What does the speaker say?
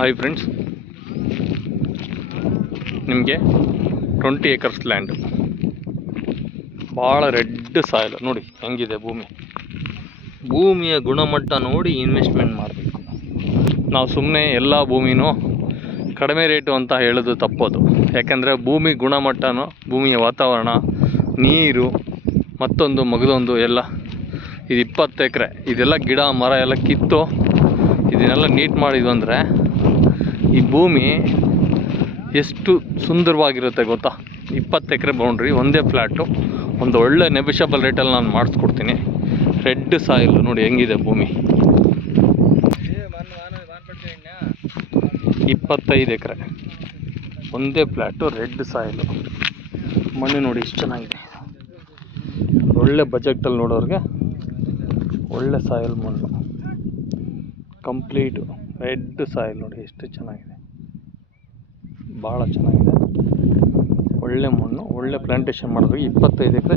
Hi friends, ನಿಮಗೆ 20 acres land, ಭಾಳ red soil ನೋಡಿ ಹೆಂಗಿದೆ. ಭೂಮಿಯ ಗುಣಮಟ್ಟ ನೋಡಿ ಇನ್ವೆಸ್ಟ್ಮೆಂಟ್ ಮಾಡಬೇಕು. ನಾವು ಸುಮ್ಮನೆ ಎಲ್ಲ ಭೂಮಿನೂ ಕಡಿಮೆ ರೇಟು ಅಂತ ಹೇಳೋದು ತಪ್ಪೋದು. ಯಾಕೆಂದರೆ ಭೂಮಿ ಗುಣಮಟ್ಟನೂ, ಭೂಮಿಯ ವಾತಾವರಣ, ನೀರು, ಮತ್ತೊಂದು ಮಗದೊಂದು ಎಲ್ಲ ಇದು 20 ಎಕರೆ ಇದೆಲ್ಲ ಗಿಡ ಮರ ಎಲ್ಲ ಕಿತ್ತು ಇದನ್ನೆಲ್ಲ ನೀಟ್ ಮಾಡಿದ್ವು ಅಂದರೆ ಈ ಭೂಮಿ ಎಷ್ಟು ಸುಂದರವಾಗಿರುತ್ತೆ ಗೊತ್ತಾ. 20 ಎಕರೆ ಬೌಂಡ್ರಿ, ಒಂದೇ ಫ್ಲ್ಯಾಟು, ಒಂದು ಒಳ್ಳೆ ನೆಬಿಷಬಲ್ ರೇಟಲ್ಲಿ ನಾನು ಮಾಡಿಸ್ಕೊಡ್ತೀನಿ. ರೆಡ್ ಸಾಯಿಲ್ ನೋಡಿ ಹೆಂಗಿದೆ ಭೂಮಿ. 25 ಎಕರೆ ಒಂದೇ ಫ್ಲ್ಯಾಟು, ರೆಡ್ ಸಾಯಿಲು. ಮಣ್ಣು ನೋಡಿ ಎಷ್ಟು ಚೆನ್ನಾಗಿದೆ. ಒಳ್ಳೆ ಬಜೆಟಲ್ಲಿ ನೋಡೋರಿಗೆ ಒಳ್ಳೆ ಸಾಯಿಲ್ ಮಣ್ಣು, ಕಂಪ್ಲೀಟು ರೆಡ್ ಸಾಯಿಲ್ ನೋಡಿ ಎಷ್ಟು ಚೆನ್ನಾಗಿದೆ, ಭಾಳ ಚೆನ್ನಾಗಿದೆ. ಒಳ್ಳೆ ಮಣ್ಣು, ಒಳ್ಳೆ ಪ್ಲಾಂಟೇಶನ್ ಮಾಡಿದ್ವಿ. 25 ಎಕರೆ